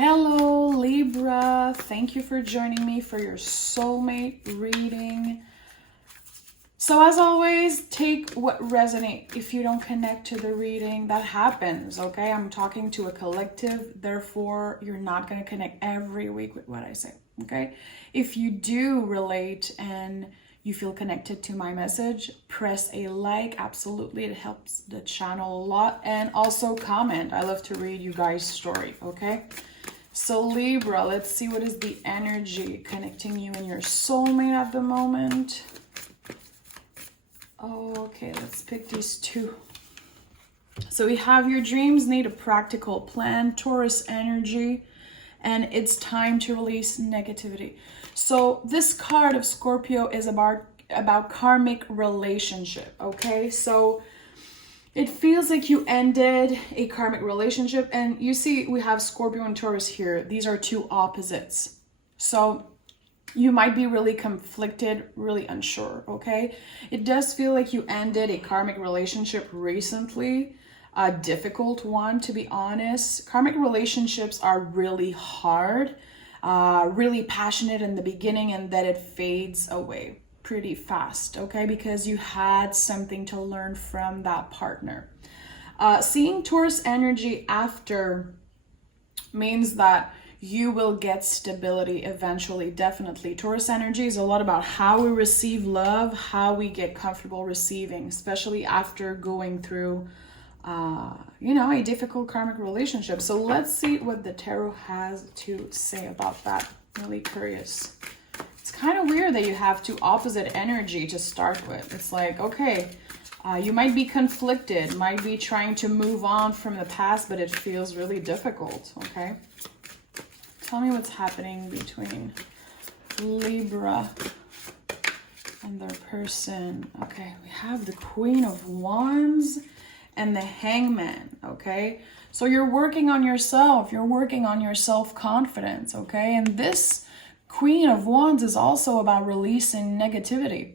Hello, Libra. Thank you for joining me for your soulmate reading. So as always, take what resonates. If you don't connect to the reading, that happens, okay? I'm talking to a collective, therefore you're not going to connect every week with what I say, okay? If you do relate and you feel connected to my message, press a like. Absolutely, it helps the channel a lot. And also comment. I love to read you guys' story, okay? So Libra, let's see what is the energy connecting you and your soulmate at the moment. Okay, let's pick these two. So we have your dreams need a practical plan, Taurus energy, and it's time to release negativity. So this card of Scorpio is about karmic relationship, okay? So it feels like you ended a karmic relationship, and you see we have Scorpio and Taurus here. These are two opposites. So you might be really conflicted, really unsure, okay? It does feel like you ended a karmic relationship recently, a difficult one, to be honest. Karmic relationships are really hard, really passionate in the beginning, and then it fades away pretty fast, okay? Because you had something to learn from that partner. Seeing Taurus energy after means that you will get stability eventually, definitely. Taurus energy is a lot about how we receive love, how we get comfortable receiving, especially after going through, a difficult karmic relationship. So let's see what the tarot has to say about that. Really curious. It's kind of weird that you have two opposite energy to start with. It's like, okay, you might be conflicted, might be trying to move on from the past, but it feels really difficult, okay? Tell me what's happening between Libra and their person. Okay, we have the Queen of Wands and the Hangman, okay? So you're working on yourself. You're working on your self-confidence, okay? And this Queen of Wands is also about releasing negativity.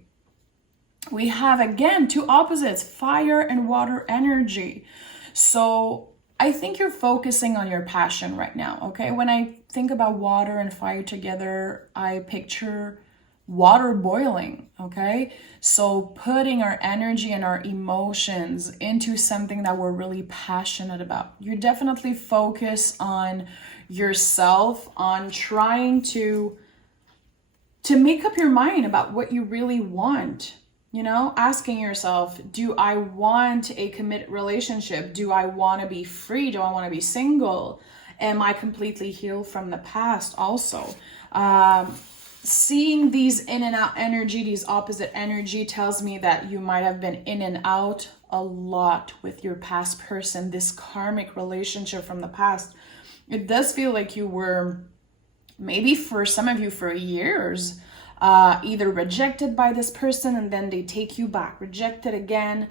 We have, again, two opposites, fire and water energy. So I think you're focusing on your passion right now, okay? When I think about water and fire together, I picture water boiling, okay? So putting our energy and our emotions into something that we're really passionate about. You're definitely focused on yourself, on trying to make up your mind about what you really want. You know, asking yourself, do I want a committed relationship? Do I want to be free? Do I want to be single? Am I completely healed from the past also? Seeing these in and out energy, these opposite energy tells me that you might have been in and out a lot with your past person, this karmic relationship from the past. It does feel like you were, maybe for some of you, for years, either rejected by this person and then they take you back, rejected again.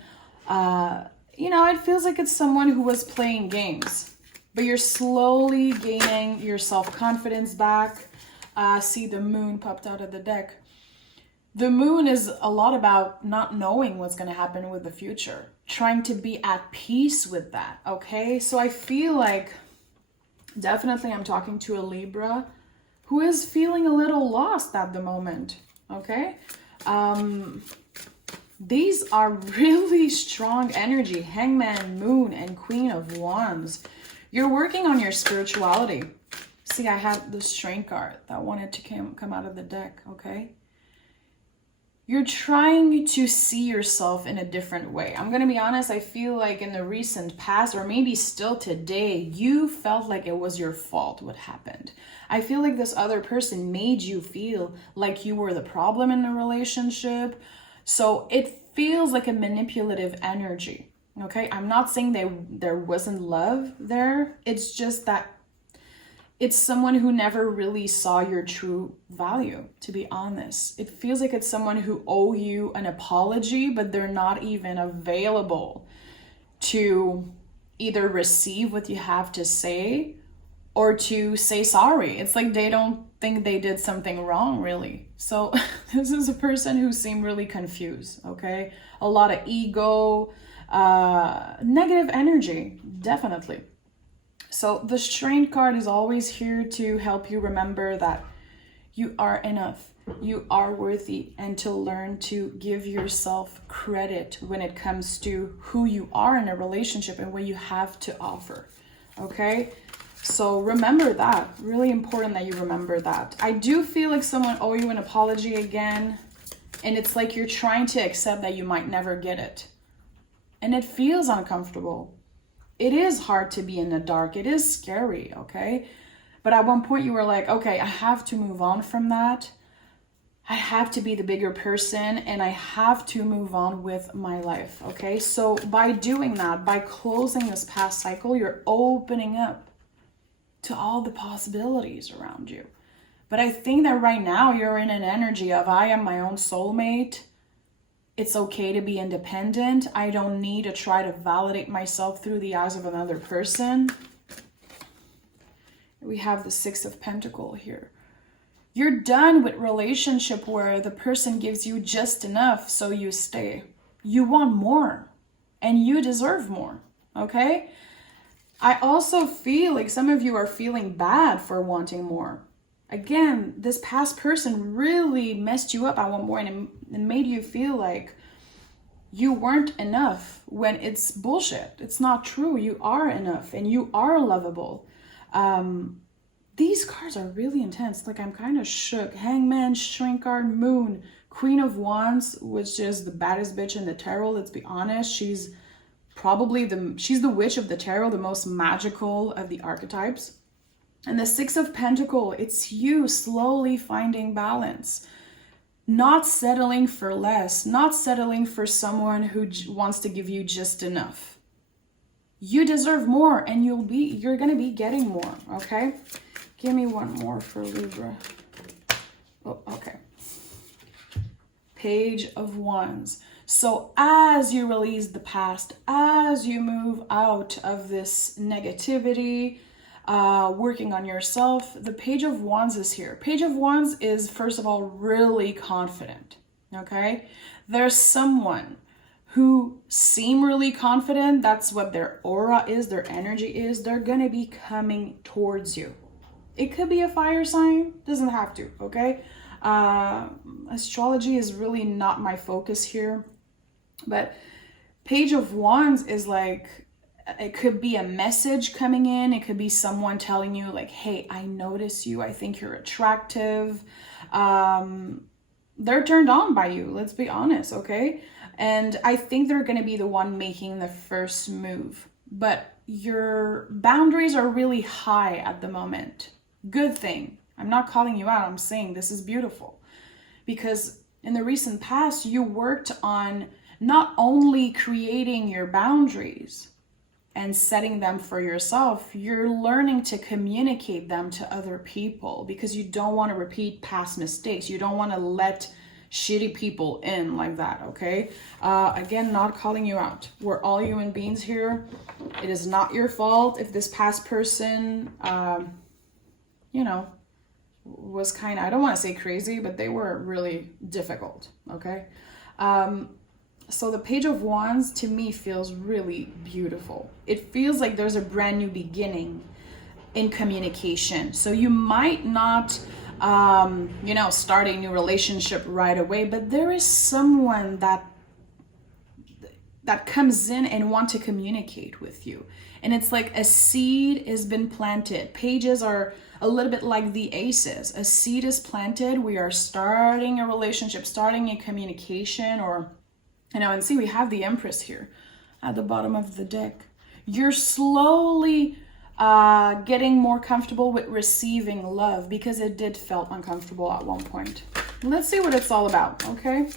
It feels like it's someone who was playing games, but you're slowly gaining your self-confidence back. See, the moon popped out of the deck. The moon is a lot about not knowing what's going to happen with the future, trying to be at peace with that, okay? So I feel like definitely I'm talking to a Libra who is feeling a little lost at the moment, okay? These are really strong energy, Hangman, Moon, and Queen of Wands. You're working on your spirituality. See, I have the Strength card that wanted to come out of the deck, okay? You're trying to see yourself in a different way. I'm going to be honest, I feel like in the recent past, or maybe still today, you felt like it was your fault what happened. I feel like this other person made you feel like you were the problem in the relationship. So it feels like a manipulative energy, okay? I'm not saying there wasn't love there. It's just that it's someone who never really saw your true value, to be honest. It feels like it's someone who owe you an apology, but they're not even available to either receive what you have to say or to say sorry. It's like they don't think they did something wrong, really. So this is a person who seemed really confused, okay? A lot of ego, negative energy, definitely. So the Strength card is always here to help you remember that you are enough, you are worthy, and to learn to give yourself credit when it comes to who you are in a relationship and what you have to offer. Okay? So remember that. Really important that you remember that. I do feel like someone owe you an apology again, and it's like you're trying to accept that you might never get it. And it feels uncomfortable. It is hard to be in the dark. It is scary, okay? But at one point you were like, okay, I have to move on from that. I have to be the bigger person, and I have to move on with my life, okay? So by doing that, by closing this past cycle, you're opening up to all the possibilities around you. But I think that right now you're in an energy of, I am my own soulmate. It's okay to be independent. I don't need to try to validate myself through the eyes of another person. We have the Six of Pentacles here. You're done with relationship where the person gives you just enough so you stay. You want more, and you deserve more, okay? I also feel like some of you are feeling bad for wanting more. Again, this past person really messed you up at one point and made you feel like you weren't enough when it's bullshit. It's not true. You are enough and you are lovable. These cards are really intense. Like, I'm kind of shook. Hangman, Strength card, Moon, Queen of Wands, which is the baddest bitch in the tarot. Let's be honest. She's probably she's the witch of the tarot, the most magical of the archetypes. And the Six of Pentacles, it's you slowly finding balance. Not settling for less. Not settling for someone who wants to give you just enough. You deserve more, and you're going to be getting more, okay? Give me one more for Libra. Oh, okay. Page of Wands. So as you release the past, as you move out of this negativity, working on yourself, the Page of Wands is here. Page of Wands is, first of all, really confident, okay? There's someone who seem really confident. That's what their aura is, their energy is. They're gonna be coming towards you. It could be a fire sign, doesn't have to, okay? Astrology is really not my focus here, but Page of Wands is like, it could be a message coming in. It could be someone telling you like, hey, I notice you. I think you're attractive. They're turned on by you. Let's be honest, okay? And I think they're going to be the one making the first move. But your boundaries are really high at the moment. Good thing. I'm not calling you out. I'm saying this is beautiful. Because in the recent past, you worked on not only creating your boundaries and setting them for yourself, you're learning to communicate them to other people because you don't want to repeat past mistakes. You don't want to let shitty people in like that, okay? Again, not calling you out. We're all human beings here. It is not your fault if this past person, was kind of, I don't want to say crazy, but they were really difficult, okay? So the Page of Wands to me feels really beautiful. It feels like there's a brand new beginning in communication. So you might not, start a new relationship right away, but there is someone that comes in and want to communicate with you. And it's like a seed has been planted. Pages are a little bit like the aces. A seed is planted. We are starting a relationship, starting a communication, and see, we have the Empress here at the bottom of the deck. You're slowly getting more comfortable with receiving love because it did felt uncomfortable at one point. Let's see what it's all about, okay?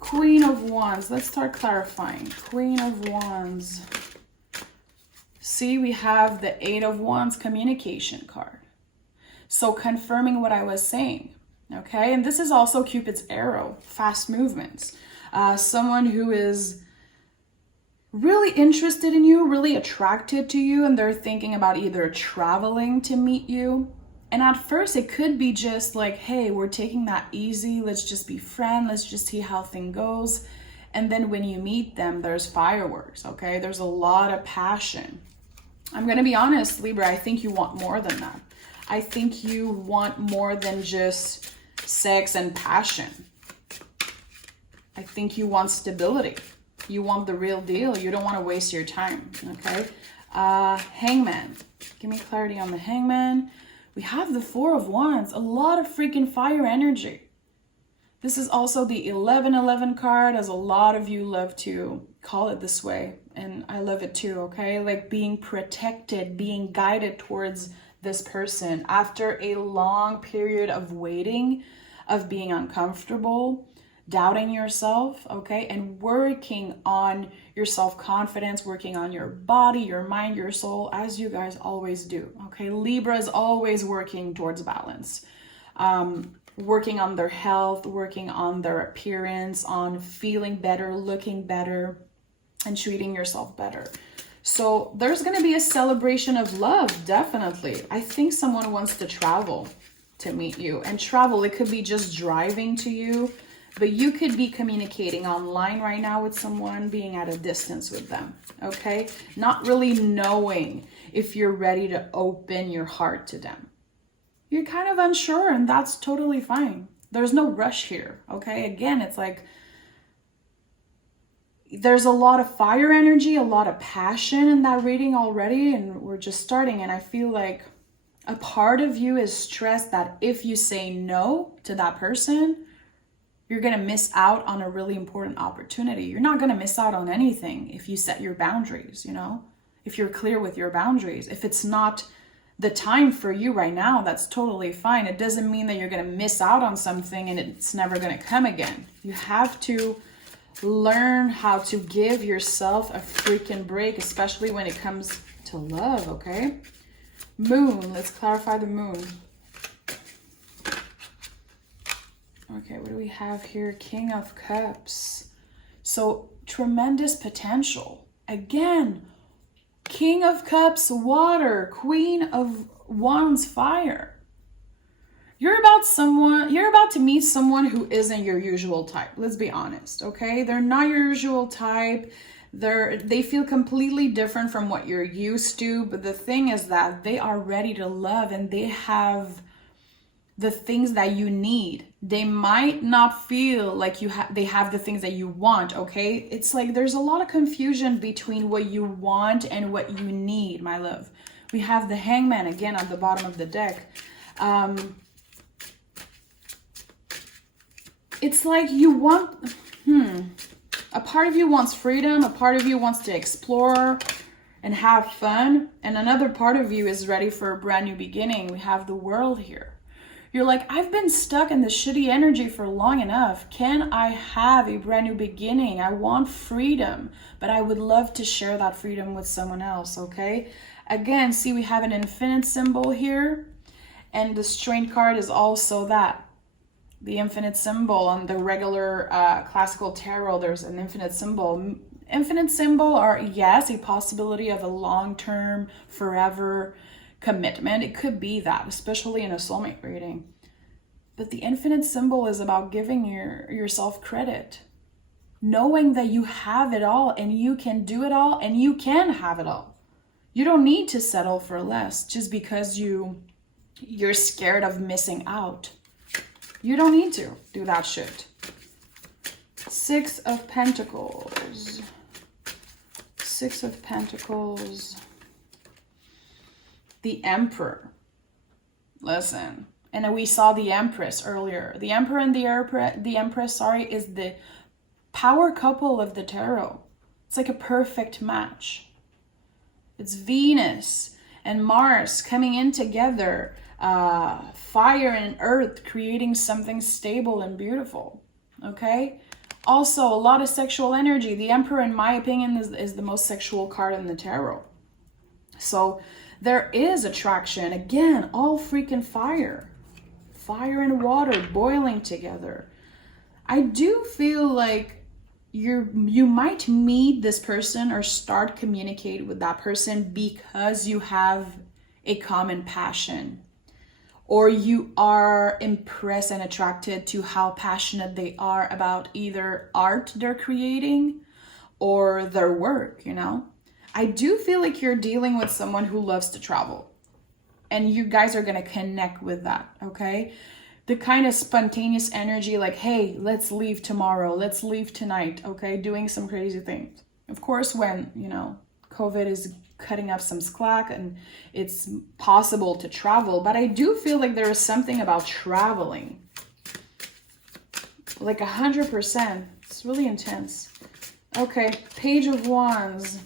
Queen of Wands. Let's start clarifying. Queen of Wands. See, we have the Eight of Wands communication card. So confirming what I was saying, okay? And this is also Cupid's arrow, fast movements. Someone who is really interested in you, really attracted to you, and they're thinking about either traveling to meet you. And at first it could be just like, hey, we're taking that easy. Let's just be friends. Let's just see how things goes. And then when you meet them, there's fireworks, okay? There's a lot of passion. I'm going to be honest, Libra, I think you want more than that. I think you want more than just sex and passion. I think you want stability. You want the real deal. You don't want to waste your time, okay? Hangman. Give me clarity on the Hangman. We have the Four of Wands. A lot of freaking fire energy. This is also the 1111 card, as a lot of you love to call it this way. And I love it too, okay? Like being protected, being guided towards this person after a long period of waiting, of being uncomfortable, doubting yourself, okay? And working on your self-confidence, working on your body, your mind, your soul, as you guys always do, okay? Libra is always working towards balance. Working on their health, working on their appearance, on feeling better, looking better, and treating yourself better. So there's going to be a celebration of love, definitely. I think someone wants to travel to meet you. And travel, it could be just driving to you, but you could be communicating online right now with someone, being at a distance with them, okay? Not really knowing if you're ready to open your heart to them. You're kind of unsure, and that's totally fine. There's no rush here, okay? Again, it's like there's a lot of fire energy, a lot of passion in that reading already, and we're just starting. And I feel like a part of you is stressed that if you say no to that person, you're going to miss out on a really important opportunity. You're not going to miss out on anything if you set your boundaries, you know? If you're clear with your boundaries. If it's not the time for you right now, that's totally fine. It doesn't mean that you're going to miss out on something and it's never going to come again. You have to learn how to give yourself a freaking break, especially when it comes to love, okay? Moon, let's clarify the moon. Okay, what do we have here? King of Cups. So tremendous potential. Again, King of Cups, water. Queen of Wands, fire. You're about to meet someone who isn't your usual type. Let's be honest, okay? They're not your usual type. They feel completely different from what you're used to. But the thing is that they are ready to love, and they have the things that you need. They might not feel like they have the things that you want, okay? It's like there's a lot of confusion between what you want and what you need, my love. We have the Hangman again at the bottom of the deck. It's like you want, a part of you wants freedom, a part of you wants to explore and have fun, and another part of you is ready for a brand new beginning. We have the World here. You're like, I've been stuck in this shitty energy for long enough. Can I have a brand new beginning? I want freedom, but I would love to share that freedom with someone else, okay? Again, see, we have an infinite symbol here, and the Strength card is also that. The infinite symbol on the regular classical tarot, there's an infinite symbol. Infinite symbol are, yes, a possibility of a long-term, forever commitment. It could be that, especially in a soulmate reading. But the infinite symbol is about giving yourself credit, knowing that you have it all and you can do it all and you can have it all. You don't need to settle for less just because you're scared of missing out. You don't need to do that shit. Six of Pentacles. Six of Pentacles. The Emperor. Listen. And then we saw the Empress earlier. The Emperor and the Empress, is the power couple of the tarot. It's like a perfect match. It's Venus and Mars coming in together. Fire and earth creating something stable and beautiful. Okay? Also, a lot of sexual energy. The Emperor, in my opinion, is the most sexual card in the tarot. So there is attraction. Again, all freaking fire. Fire and water boiling together. I do feel like you might meet this person or start communicating with that person because you have a common passion, or you are impressed and attracted to how passionate they are about either art they're creating or their work, you know? I do feel like you're dealing with someone who loves to travel, and you guys are going to connect with that, okay? The kind of spontaneous energy, like, hey, let's leave tomorrow, let's leave tonight, okay? Doing some crazy things. Of course, when, you know, COVID is cutting up some slack and it's possible to travel, but I do feel like there is something about traveling, like 100%. It's really intense. Okay, Page of Wands.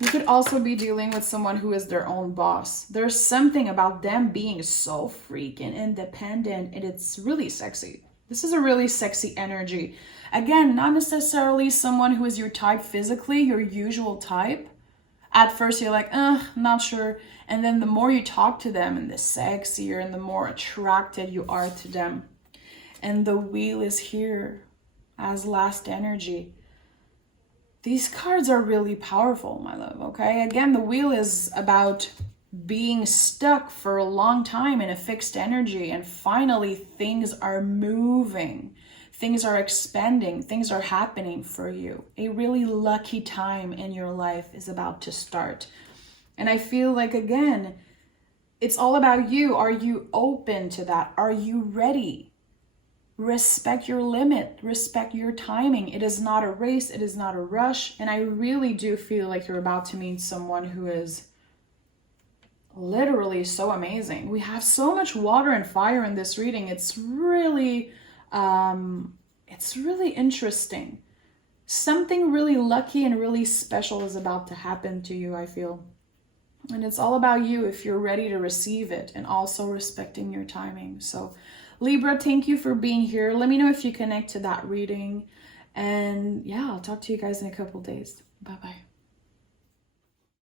You could also be dealing with someone who is their own boss. There's something about them being so freaking independent, and it's really sexy. This is a really sexy energy. Again, not necessarily someone who is your type physically, your usual type. At first you're like, not sure. And then the more you talk to them, and the sexier and the more attracted you are to them. And the Wheel is here as last energy. These cards are really powerful, my love, okay? Again, the Wheel is about being stuck for a long time in a fixed energy, and finally things are moving. Things are expanding. Things are happening for you. A really lucky time in your life is about to start. And I feel like, again, it's all about you. Are you open to that? Are you ready? Respect your limit, respect your timing. It is not a race, it is not a rush. And I really do feel like you're about to meet someone who is literally so amazing. We have so much water and fire in this reading. It's really interesting. Something really lucky and really special is about to happen to you, I feel. And it's all about you if you're ready to receive it, and also respecting your timing. So Libra, thank you for being here. Let me know if you connect to that reading. And yeah, I'll talk to you guys in a couple days. Bye-bye.